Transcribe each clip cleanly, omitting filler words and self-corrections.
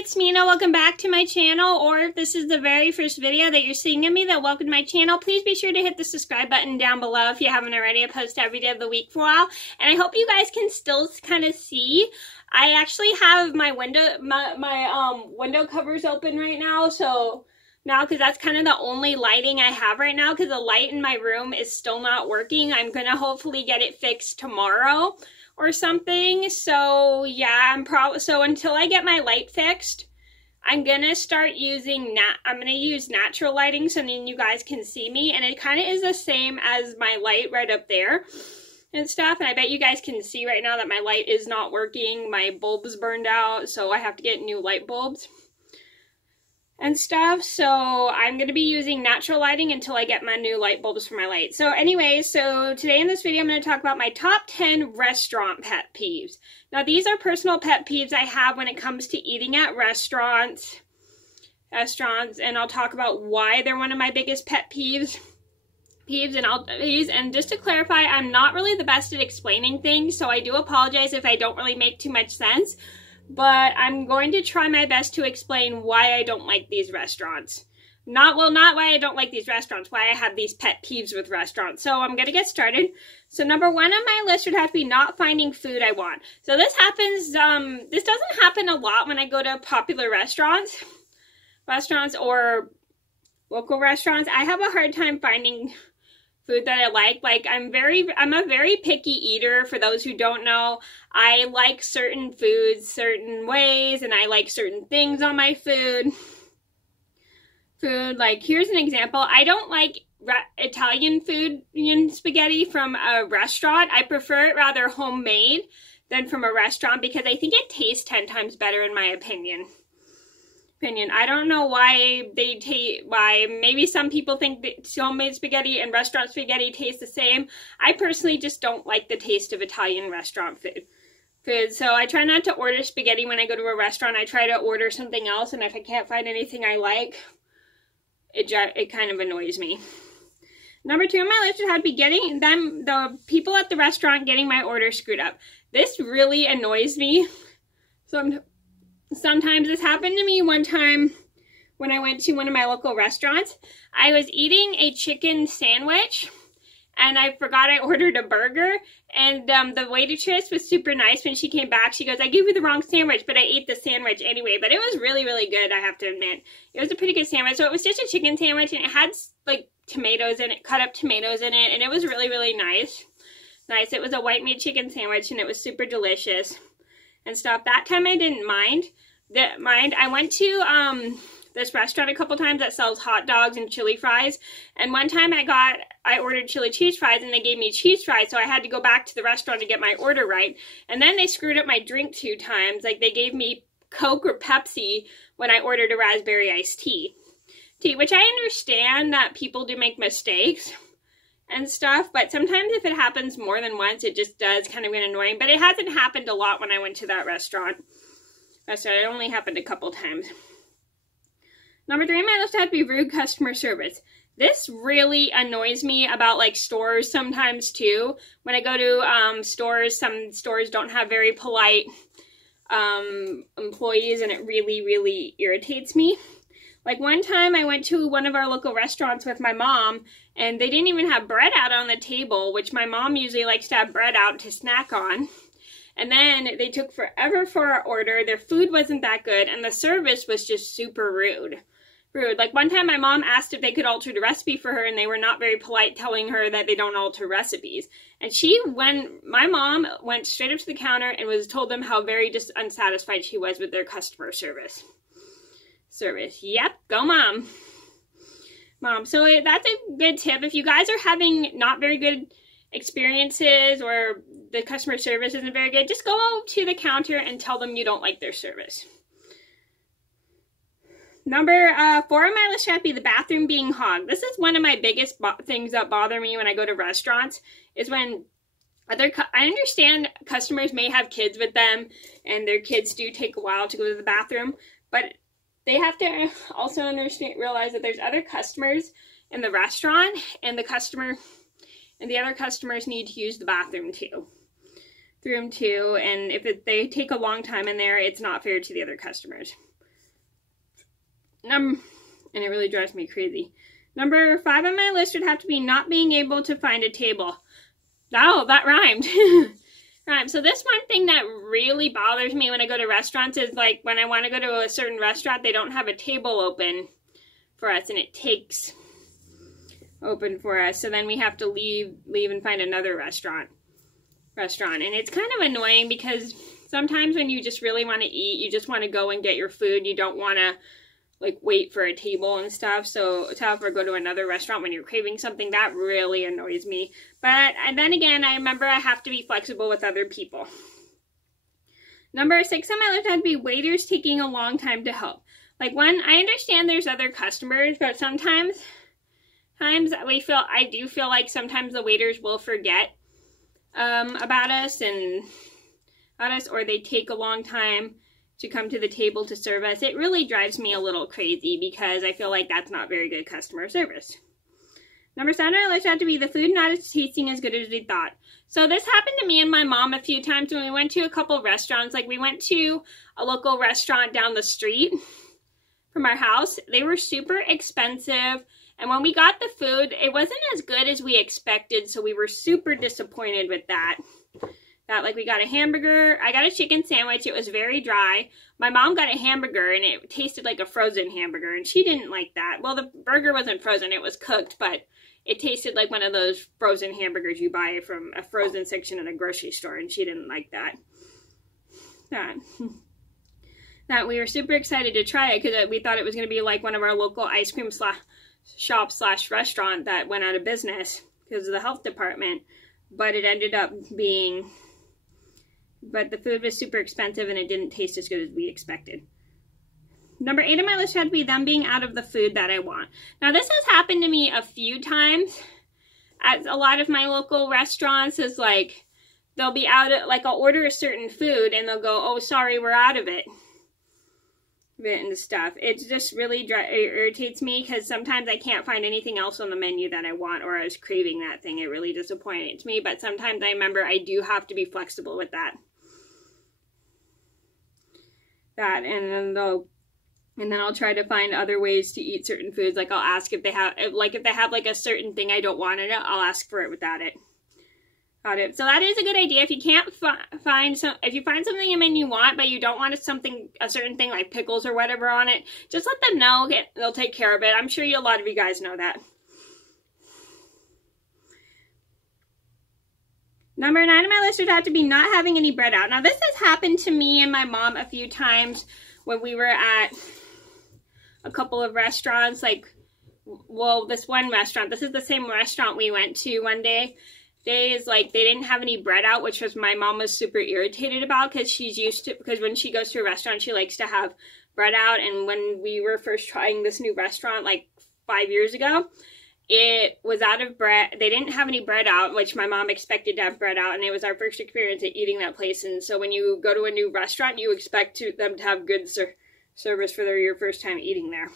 it's Mena. Welcome back to my channel, or if this is the very first video that you're seeing of me, then welcome to my channel. Please be sure to hit the subscribe button down below if you haven't already. I post every day of the week for a while, and I hope you guys can still kind of see. I actually have my window covers open right now, because that's kind of the only lighting I have right now, because the light in my room is still not working. I'm gonna hopefully get it fixed tomorrow or something. So yeah, so until I get my light fixed, I'm gonna start using use natural lighting so then you guys can see me, and it kind of is the same as my light right up there and stuff. And I bet you guys can see right now that my light is not working. My bulb's burned out, so I have to get new light bulbs and stuff. So I'm going to be using natural lighting until I get my new light bulbs for my light. So anyway, so today in this video I'm going to talk about my top 10 restaurant pet peeves. Now these are personal pet peeves I have when it comes to eating at restaurants, and I'll talk about why they're one of my biggest pet peeves. And just to clarify, I'm not really the best at explaining things, so I do apologize if I don't really make too much sense. But I'm going to try my best to explain why I don't like these restaurants. Not why I don't like these restaurants, why I have these pet peeves with restaurants. So I'm going to get started. So number one on my list would have to be not finding food I want. So this happens, this doesn't happen a lot when I go to popular restaurants or local restaurants. I have a hard time finding food that I like. I'm a very picky eater. For those who don't know, I like certain foods certain ways, and I like certain things on my food. Like, here's an example. I don't like Italian food and spaghetti from a restaurant. I prefer it rather homemade than from a restaurant because I think it tastes 10 times better in my opinion. I don't know why maybe some people think that homemade spaghetti and restaurant spaghetti taste the same. I personally just don't like the taste of Italian restaurant food. So I try not to order spaghetti when I go to a restaurant. I try to order something else, and if I can't find anything I like, it kind of annoys me. Number two on my list would have to be the people at the restaurant getting my order screwed up. This really annoys me. Sometimes this happened to me one time when I went to one of my local restaurants. I was eating a chicken sandwich and I forgot I ordered a burger, and the waitress was super nice. When she came back, she goes, "I gave you the wrong sandwich, but I ate the sandwich anyway." But it was really, really good, I have to admit. It was a pretty good sandwich. So it was just a chicken sandwich, and it had like tomatoes in it, cut up tomatoes in it, and it was really, really nice. It was a white meat chicken sandwich, and it was super delicious and stuff. That time I didn't mind. I went to this restaurant a couple times that sells hot dogs and chili fries, and one time I ordered chili cheese fries and they gave me cheese fries, so I had to go back to the restaurant to get my order right. And then they screwed up my drink 2 times. Like, they gave me Coke or Pepsi when I ordered a raspberry iced tea, which I understand that people do make mistakes and stuff, but sometimes if it happens more than once, it just does kind of get annoying. But it hasn't happened a lot when I went to that restaurant. It only happened a couple times. Number 3 on my list had to be rude customer service. This really annoys me about like stores sometimes too. When I go to stores, some stores don't have very polite employees, and it really, really irritates me. Like, one time I went to one of our local restaurants with my mom, and they didn't even have bread out on the table, which my mom usually likes to have bread out to snack on. And then they took forever for our order. Their food wasn't that good, and the service was just super rude. Like, one time my mom asked if they could alter the recipe for her, and they were not very polite, telling her that they don't alter recipes. And my mom went straight up to the counter and told them how very just unsatisfied she was with their customer service. Yep, go mom. So that's a good tip. If you guys are having not very good experiences, or the customer service isn't very good, just go to the counter and tell them you don't like their service. Number 4 on my list should be the bathroom being hogged. This is one of my biggest things that bother me when I go to restaurants, is when I understand customers may have kids with them, and their kids do take a while to go to the bathroom, but they have to also realize that there's other customers in the restaurant, and the other customers need to use the bathroom too. And if they take a long time in there, it's not fair to the other customers. and it really drives me crazy. Number 5 on my list would have to be not being able to find a table. Oh, that rhymed. So this one thing that really bothers me when I go to restaurants is like when I want to go to a certain restaurant, they don't have a table open for us and it takes open for us. So then we have to leave and find another restaurant. And it's kind of annoying because sometimes when you just really want to eat, you just want to go and get your food. You don't want to like wait for a table and stuff. So to have to go to another restaurant when you're craving something, that really annoys me. But then again, I remember I have to be flexible with other people. Number 6 on my list had to be waiters taking a long time to help. Like when I understand there's other customers, but sometimes I do feel like sometimes the waiters will forget about us or they take a long time to come to the table to serve us. It really drives me a little crazy because I feel like that's not very good customer service. Number 7 on our list had to be the food not tasting as good as we thought. So this happened to me and my mom a few times when we went to a couple of restaurants. Like we went to a local restaurant down the street from our house. They were super expensive. And when we got the food, it wasn't as good as we expected. So we were super disappointed with that. Like we got a hamburger, I got a chicken sandwich, it was very dry. My mom got a hamburger and it tasted like a frozen hamburger and she didn't like that. Well, the burger wasn't frozen, it was cooked, but it tasted like one of those frozen hamburgers you buy from a frozen section in a grocery store and she didn't like that. That we were super excited to try it because we thought it was going to be like one of our local ice cream shop / restaurant that went out of business because of the health department, but it ended up being... But the food was super expensive and it didn't taste as good as we expected. Number 8 on my list had to be them being out of the food that I want. Now this has happened to me a few times at a lot of my local restaurants. Is like they'll be out of, like I'll order a certain food and they'll go, oh sorry, we're out of it. And stuff. It just really irritates me because sometimes I can't find anything else on the menu that I want or I was craving that thing. It really disappointed me. But sometimes I remember I do have to be flexible with that. And then I'll try to find other ways to eat certain foods. Like I'll ask if they have like a certain thing I don't want in it, I'll ask for it without it. So that is a good idea. If you can't if you find something in the menu you want, but you don't want a certain thing like pickles or whatever on it, just let them know. They'll take care of it. I'm sure a lot of you guys know that. Number 9 on my list would have to be not having any bread out. Now this has happened to me and my mom a few times when we were at a couple of restaurants. Like, well, this one restaurant, this is the same restaurant we went to one day. Is like they didn't have any bread out, which was my mom was super irritated about because she's used to, because when she goes to a restaurant she likes to have bread out. And when we were first trying this new restaurant like 5 years ago, it was out of bread. They didn't have any bread out, which my mom expected to have bread out, and it was our first experience at eating that place. And so when you go to a new restaurant, you expect them to have good service for your first time eating there.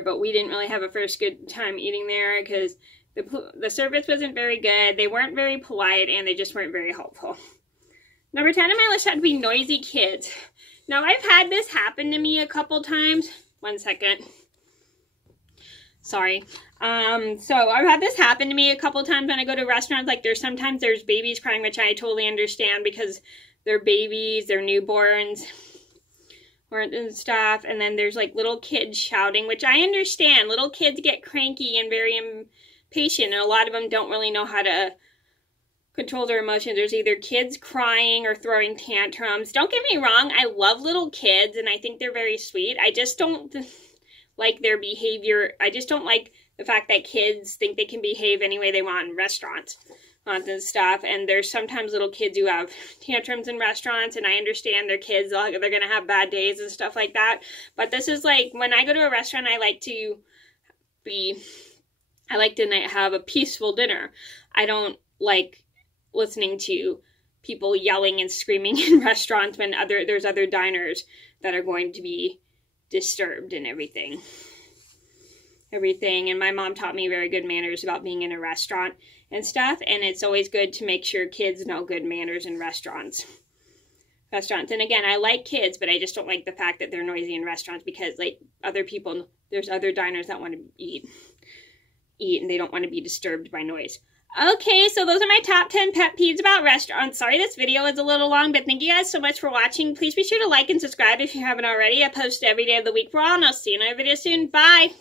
But we didn't really have a first good time eating there because the service wasn't very good, they weren't very polite, and they just weren't very helpful. Number 10 on my list had to be noisy kids. Now, I've had this happen to me a couple times. One second. Sorry. So I've had this happen to me a couple times when I go to restaurants. Like sometimes there's babies crying, which I totally understand because they're babies, they're newborns, and stuff. And then there's like little kids shouting, which I understand. Little kids get cranky and very impatient, and a lot of them don't really know how to control their emotions. There's either kids crying or throwing tantrums. Don't get me wrong, I love little kids and I think they're very sweet. I just don't like their behavior. I just don't like the fact that kids think they can behave any way they want in restaurants and stuff. And there's sometimes little kids who have tantrums in restaurants, and I understand they're kids, they're going to have bad days and stuff like that. But this is like, when I go to a restaurant, I like to have a peaceful dinner. I don't like listening to people yelling and screaming in restaurants when there's other diners that are going to be disturbed and everything. And my mom taught me very good manners about being in a restaurant and stuff, and it's always good to make sure kids know good manners in restaurants. restaurants. And again, I like kids, but I just don't like the fact that they're noisy in restaurants because, like, other people, there's other diners that want to eat and they don't want to be disturbed by noise. Okay, so those are my top 10 pet peeves about restaurants. Sorry this video is a little long, but thank you guys so much for watching. Please be sure to like and subscribe if you haven't already. I post every day of the week for all, and I'll see you in another video soon. Bye!